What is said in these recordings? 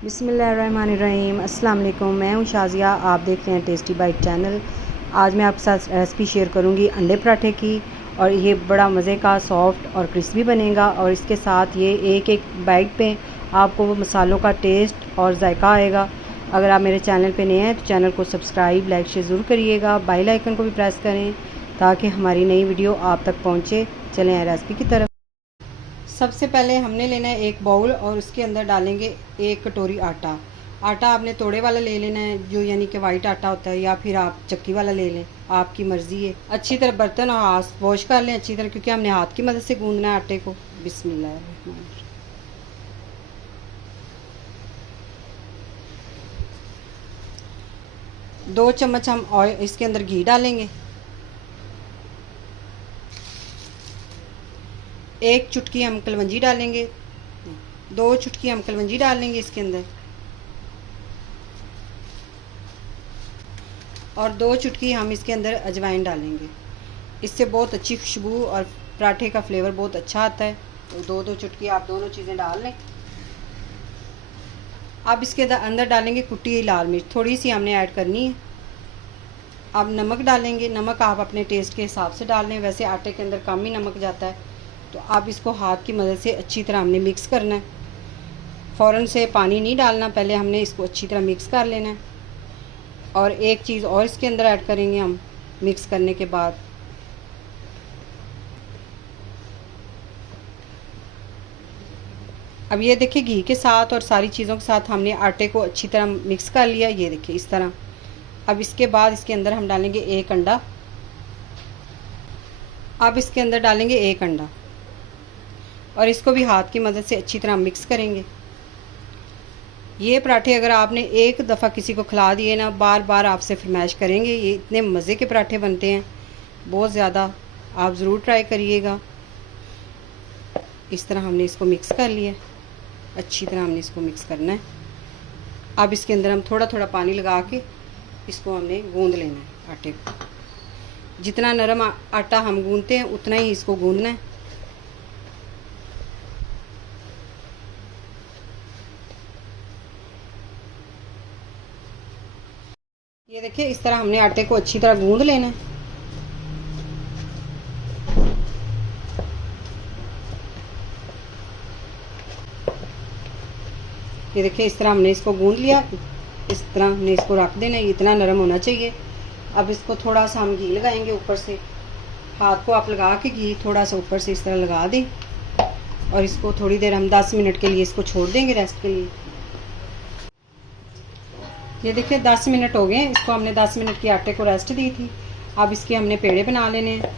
बिस्मिल्लाहिर्रहमानिर्रहीम। अस्सलाम वालेकुम। मैं हूं शाज़िया, आप देख रहे हैं टेस्टी बाइट चैनल। आज मैं आपके साथ रेसिपी शेयर करूंगी अंडे पराठे की, और ये बड़ा मज़े का सॉफ्ट और क्रिस्पी बनेगा। और इसके साथ ये एक एक बाइट पे आपको वो मसालों का टेस्ट और जायका आएगा। अगर आप मेरे चैनल पे नए हैं तो चैनल को सब्सक्राइब, लाइक, शेयर ज़रूर करिएगा। बेल आइकन को भी प्रेस करें ताकि हमारी नई वीडियो आप तक पहुँचे। चलें रेसिपी की तरफ। सबसे पहले हमने लेना है एक बाउल, और उसके अंदर डालेंगे एक कटोरी आटा। आटा आपने तोड़े वाला ले लेना है, जो यानी कि वाइट आटा होता है, या फिर आप चक्की वाला ले लें, आपकी मर्ज़ी है। अच्छी तरह बर्तन और हाथ वॉश कर लें अच्छी तरह, क्योंकि हमने हाथ की मदद से गूंदना है आटे को। बिस्मिल्लाह। 2 चम्मच हम ऑयल इसके अंदर घी डालेंगे। 1 चुटकी हम कलवंजी डालेंगे। 2 चुटकी हम कलवंजी डालेंगे इसके अंदर, और 2 चुटकी हम इसके अंदर अजवाइन डालेंगे। इससे बहुत अच्छी खुशबू और पराठे का फ्लेवर बहुत अच्छा आता है। तो 2-2 चुटकी आप दोनों चीज़ें डाल लें। अब इसके अंदर डालेंगे कुटी हुई लाल मिर्च, थोड़ी सी हमने ऐड करनी है। अब नमक डालेंगे। नमक आप अपने टेस्ट के हिसाब से डाल लें, वैसे आटे के अंदर कम ही नमक जाता है। तो आप इसको हाथ की मदद से अच्छी तरह हमने मिक्स करना है। फ़ौरन से पानी नहीं डालना, पहले हमने इसको अच्छी तरह मिक्स कर लेना है। और एक चीज़ और इसके अंदर ऐड करेंगे हम मिक्स करने के बाद। अब ये देखिए, घी के साथ और सारी चीज़ों के साथ हमने आटे को अच्छी तरह मिक्स कर लिया। ये देखिए इस तरह। अब इसके बाद इसके अंदर हम डालेंगे एक अंडा। अब इसके अंदर डालेंगे एक अंडा, और इसको भी हाथ की मदद से अच्छी तरह मिक्स करेंगे। ये पराठे अगर आपने एक दफ़ा किसी को खिला दिए ना, बार बार आपसे फरमाइश करेंगे। ये इतने मज़े के पराठे बनते हैं, बहुत ज़्यादा। आप ज़रूर ट्राई करिएगा। इस तरह हमने इसको मिक्स कर लिया। अच्छी तरह हमने इसको मिक्स करना है। अब इसके अंदर हम थोड़ा थोड़ा पानी लगा के इसको हमने गूंद लेना है आटे को। जितना नरम आटा हम गूंदते हैं उतना ही इसको गूंदना है। ये देखिए इस तरह हमने आटे को अच्छी तरह गूंद लेना है। ये देखिए इस तरह हमने इसको गूंद लिया। इस तरह हमने इसको रख देना, इतना नरम होना चाहिए। अब इसको थोड़ा सा हम घी लगाएंगे ऊपर से। हाथ को आप लगा के घी थोड़ा सा ऊपर से इस तरह लगा दें, और इसको थोड़ी देर हम 10 मिनट के लिए इसको छोड़ देंगे रेस्ट के लिए। ये देखिए 10 मिनट हो गए। इसको हमने 10 मिनट की आटे को रेस्ट दी थी। अब इसके हमने पेड़े बना लेने हैं।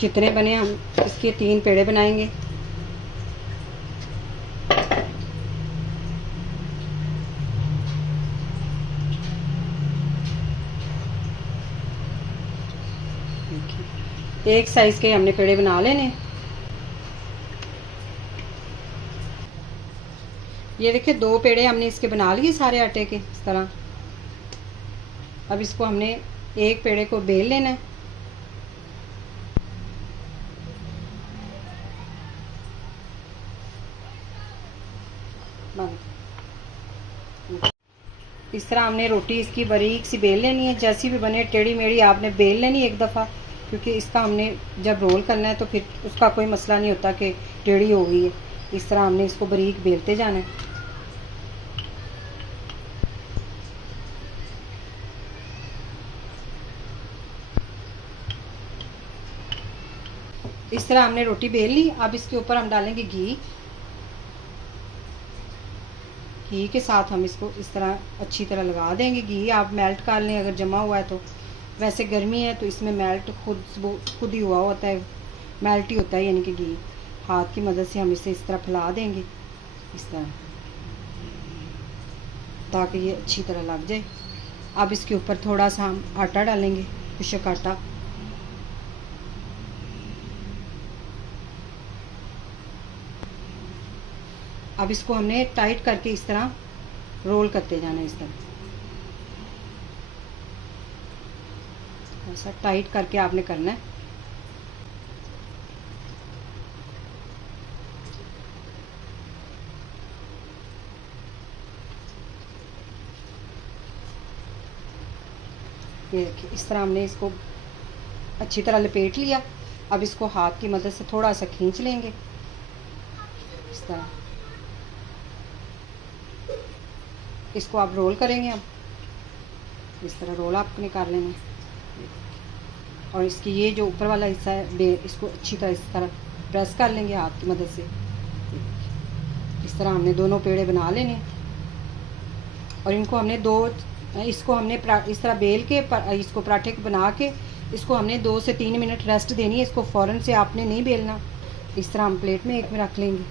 जितने बने हम इसके 3 पेड़े बनाएंगे। एक साइज़ के हमने पेड़े बना लेने। ये देखिए 2 पेड़े हमने इसके बना लिए सारे आटे के इस तरह। अब इसको हमने एक पेड़े को बेल लेना है। इस तरह हमने रोटी इसकी बारीक सी बेल लेनी है। जैसी भी बने टेढ़ी मेढ़ी आपने बेल लेनी एक दफ़ा, क्योंकि इसका हमने जब रोल करना है तो फिर उसका कोई मसला नहीं होता कि टेढ़ी हो गई है। इस तरह हमने इसको बारीक बेलते जाना है। इस तरह हमने रोटी बेल ली। अब इसके ऊपर हम डालेंगे घी। घी के साथ हम इसको इस तरह अच्छी तरह लगा देंगे। घी आप मेल्ट कर लें अगर जमा हुआ है तो। वैसे गर्मी है तो इसमें मेल्ट खुद ही हुआ होता है, मेल्ट ही होता है, यानी कि घी। हाथ की मदद से हम इसे इस तरह फैला देंगे इस तरह, ताकि ये अच्छी तरह लग जाए। अब इसके ऊपर थोड़ा सा हम आटा डालेंगे, खुशक आटा। अब इसको हमने टाइट करके इस तरह रोल करते जाना है। इस तरह ऐसा टाइट करके आपने करना है। ये देखिए इस तरह हमने इसको अच्छी तरह लपेट लिया। अब इसको हाथ की मदद से थोड़ा सा खींच लेंगे इस तरह। इसको आप रोल करेंगे। अब इस तरह रोल आपने कर लेना और इसकी ये जो ऊपर वाला हिस्सा है इसको अच्छी तरह इस तरह प्रेस कर लेंगे हाथ की मदद से। इस तरह हमने दोनों पेड़े बना लेने और इनको हमने इसको हमने इस तरह बेल के इसको पराठे बना के इसको हमने 2 से 3 मिनट रेस्ट देनी है। इसको फ़ौरन से आपने नहीं बेलना। इस तरह हम प्लेट में एक में रख लेंगे।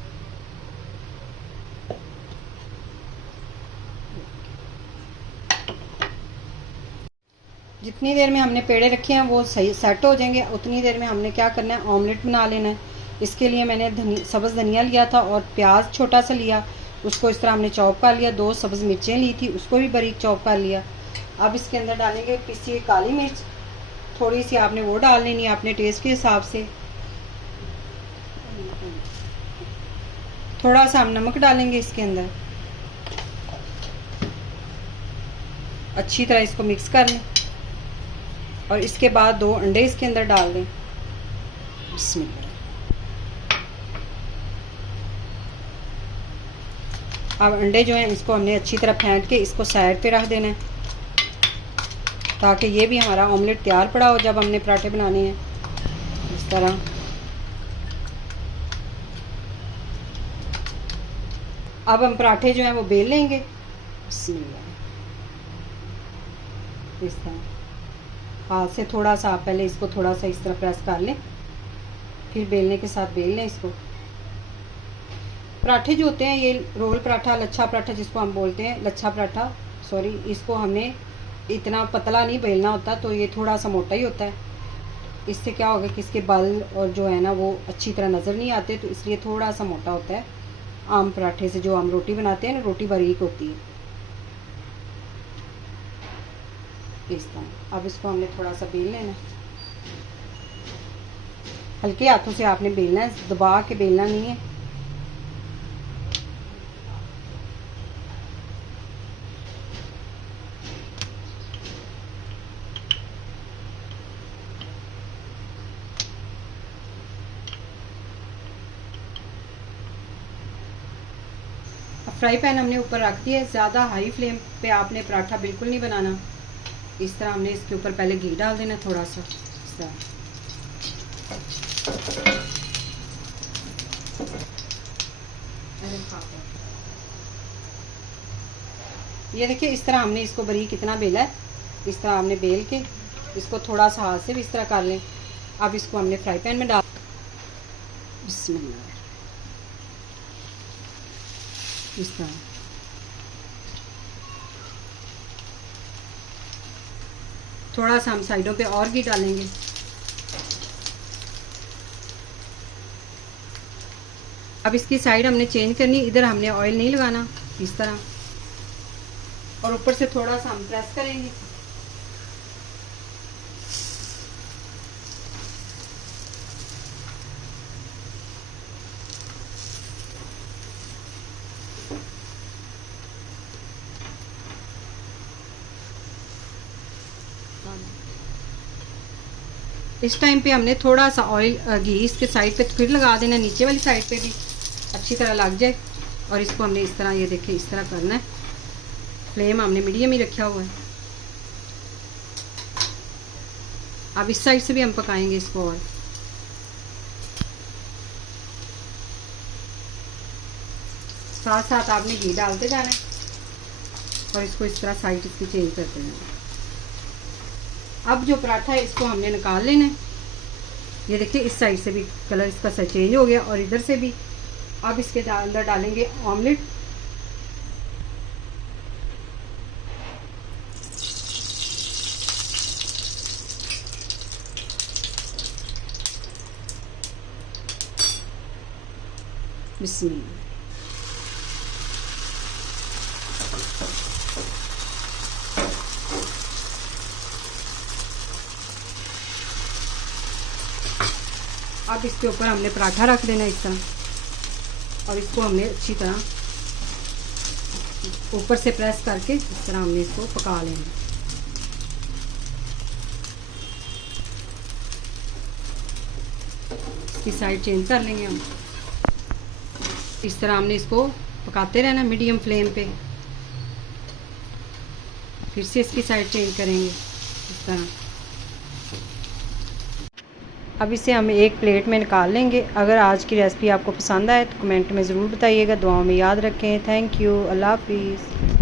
जितनी देर में हमने पेड़े रखे हैं वो सही सेट हो जाएंगे, उतनी देर में हमने क्या करना है, ऑमलेट बना लेना है। इसके लिए मैंने सब्ज़ धनिया लिया था और प्याज छोटा सा लिया, उसको इस तरह हमने चॉप कर लिया। 2 सब्ज़ मिर्चें ली थी, उसको भी बारीक चॉप कर लिया। अब इसके अंदर डालेंगे पिसी हुई काली मिर्च, थोड़ी सी आपने वो डाल लेनी है अपने टेस्ट के हिसाब से। थोड़ा सा हम नमक डालेंगे इसके अंदर। अच्छी तरह इसको मिक्स कर लें और इसके बाद 2 अंडे इसके अंदर डाल दें। बिस्मिल्लाह। अब अंडे जो हैं इसको हमने अच्छी तरह फेंट के इसको साइड पे रख देना है ताकि ये भी हमारा ऑमलेट तैयार पड़ा हो जब हमने पराठे बनाने हैं। इस तरह अब हम पराठे जो हैं वो बेल लेंगे। बिस्मिल्लाह। इस तरह हाथ से थोड़ा सा आप पहले इसको थोड़ा सा इस तरह प्रेस कर लें, फिर बेलने के साथ बेल लें इसको। पराठे जो होते हैं ये रोल पराठा, लच्छा पराठा जिसको हम बोलते हैं, लच्छा पराठा सॉरी, इसको हमने इतना पतला नहीं बेलना होता, तो ये थोड़ा सा मोटा ही होता है। इससे क्या होगा कि इसके बल और जो है ना वो अच्छी तरह नज़र नहीं आते, तो इसलिए थोड़ा सा मोटा होता है। आम पराठे से जो हम रोटी बनाते हैं ना, रोटी बारीक होती है इस तरह। अब इसको हमने थोड़ा सा बेल लेना है, हल्के हाथों से आपने बेलना है, दबा के बेलना नहीं है। फ्राई पैन हमने ऊपर रख दिया है। ज़्यादा हाई फ्लेम पे आपने पराठा बिल्कुल नहीं बनाना। इस तरह हमने इसके ऊपर पहले घी डाल देना थोड़ा सा इस तरह। ये देखिए इस तरह हमने इसको बारीक कितना बेला है। इस तरह हमने बेल के इसको थोड़ा सा हाथ से भी इस तरह कर लें। अब इसको हमने फ्राई पैन में डाल। बिस्मिल्लाह। इस तरह थोड़ा सा हम साइडों पे और घी डालेंगे। अब इसकी साइड हमने चेंज करनी, इधर हमने ऑयल नहीं लगाना इस तरह, और ऊपर से थोड़ा सा हम प्रेस करेंगे। इस टाइम पे हमने थोड़ा सा ऑयल घी इसके साइड पे फिर लगा देना, नीचे वाली साइड पे भी अच्छी तरह लग जाए। और इसको हमने इस तरह, ये देखिए इस तरह करना है। फ्लेम हमने मीडियम ही रखा हुआ है। अब इस साइड से भी हम पकाएंगे इसको और साथ साथ आपने घी डालते जाना है और इसको इस तरह साइड इसकी चेंज करते जाना। अब जो पराठा है इसको हमने निकाल लेना है। ये देखिए इस साइड से भी कलर इसका सा चेंज हो गया और इधर से भी। अब इसके अंदर डालेंगे ऑमलेट। बिस्मिल्लाह। अब इसके ऊपर हमने पराठा रख देना इस तरह और इसको हमने अच्छी तरह ऊपर से प्रेस करके इस तरह हमने इसको पका लेना। इसकी साइड चेंज कर लेंगे हम। इस तरह हमने इसको पकाते रहना मीडियम फ्लेम पे। फिर से इसकी साइड चेंज करेंगे इस तरह। अब इसे हम एक प्लेट में निकाल लेंगे। अगर आज की रेसिपी आपको पसंद आए तो कमेंट में ज़रूर बताइएगा। दुआओं में याद रखें। Thank you. अल्लाह हाफिज़।